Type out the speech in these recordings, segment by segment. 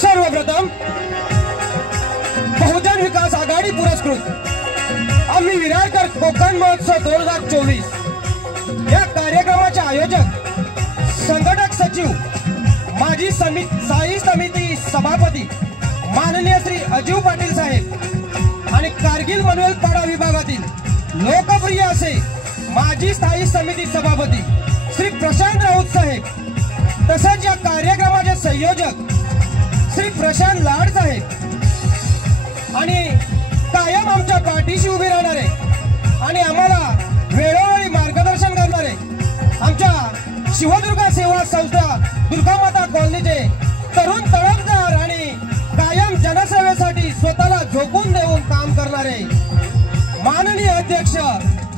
सर्वप्रथम बहुजन विकास आघाडी पुरस्कृत आम्ही विरारकर कोकण महोत्सव 2024 या कार्यक्रमाचे आयोजक संघटक सचिव माजी स्थायी समिती सभापती माननीय श्री अजीव पाटील साहेब आणि कारगिल मनवेल पाडा विभागातील लोकप्रिय असे माजी स्थायी समिती सभापती श्री प्रशांत राऊत साहेब तसेच या कार्यक्रमाचे संयोजक श्री प्रशांत लाड साहेब आणि कायम आमच्या पाठीशी उभे राहणारे आणि आम्हाला वेळोवेळी मार्गदर्शन करणारे आमच्या शिवदुर्गा सेवा संस्था दुर्गामाता कॉलनीचे तरुण तळमदार आणि कायम जनसेवेसाठी स्वतःला झोकून देऊन काम करणारे माननीय अध्यक्ष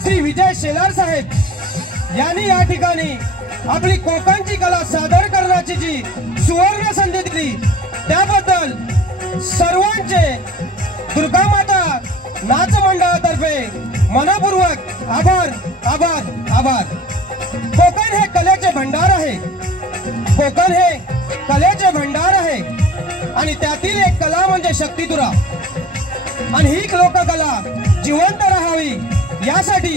श्री विजय शेलार साहेब यांनी या ठिकाणी आपली कोकणची कला सादर करण्याची जी सुवर्ण संधी दिली त्याबद्दल सर्वांचे दुर्गामाता नाच मंडळातर्फे मनपूर्वक आभार आभार आभार। कोकण हे कलेचे भंडार आहे, कोकण हे कलेचे भंडार आहे आणि त्यातील एक कला म्हणजे शक्तितुरा आणि ही लोककला जिवंत राहावी यासाठी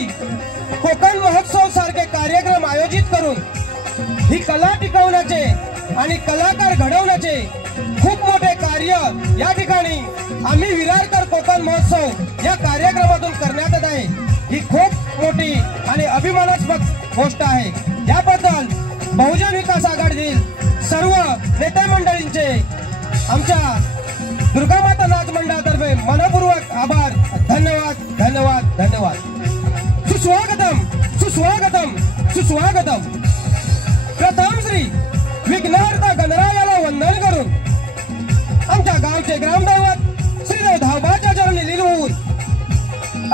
कोकण महोत्सव सारखे कार्यक्रम आयोजित करून ही कला टिकवण्याचे आणि कलाकार घडवण्याचे खूप मोठे कार्य या ठिकाणी आम्ही विरारकर कोकण महोत्सव या कार्यक्रमातून करण्यात येत आहे। ही खूप मोठी आणि अभिमानास्पद गोष्ट आहे। याबद्दल बहुजन विकास आघाडीतील सर्व नेते मंडळींचे आमच्या दुर्गामाता नाच मंडळातर्फे मनपूर्वक आभार। धन्यवाद धन्यवाद धन्यवाद। सुस्वागतम सुस्वागतम सुस्वागतम। प्रथम श्री विघ्नहर्ता गणरायाला वंदन करून आमच्या गावचे ग्रामदैवत श्रीदेव धावबाच्या चरणी लीन होऊन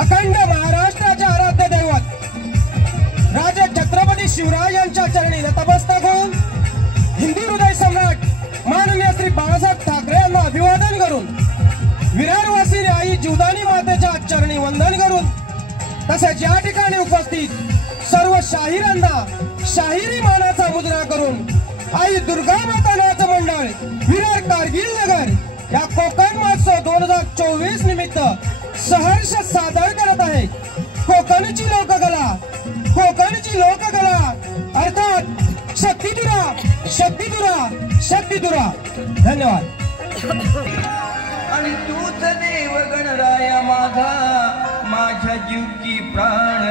अखंड महाराष्ट्राचे आराध्य दैवत राजे छत्रपती शिवराय यांच्या चरणी नतमस्तक होऊन हिंदू हृदय सम्राट माननीय श्री बाळासाहेब ठाकरे यांना अभिवादन करून विरारवासी आई जीवदानी मातेच्या चरणी वंदन करून तसेच या ठिकाणी उपस्थित सर्व शाहिरांना शाहिरी मानाचा मुद्रा करून आई दुर्गामाता नाच मंडळ विरार कारगिल नगर या कोकण महोत्सव 2024 निमित्त सहर्ष सादर करत आहे। कोकणची लोककला अर्थात शक्तितुरा शक्तितुरा शक्तितुरा। धन्यवाद। आणि तूच देव गणराया माझा माझ्या जीवची प्राण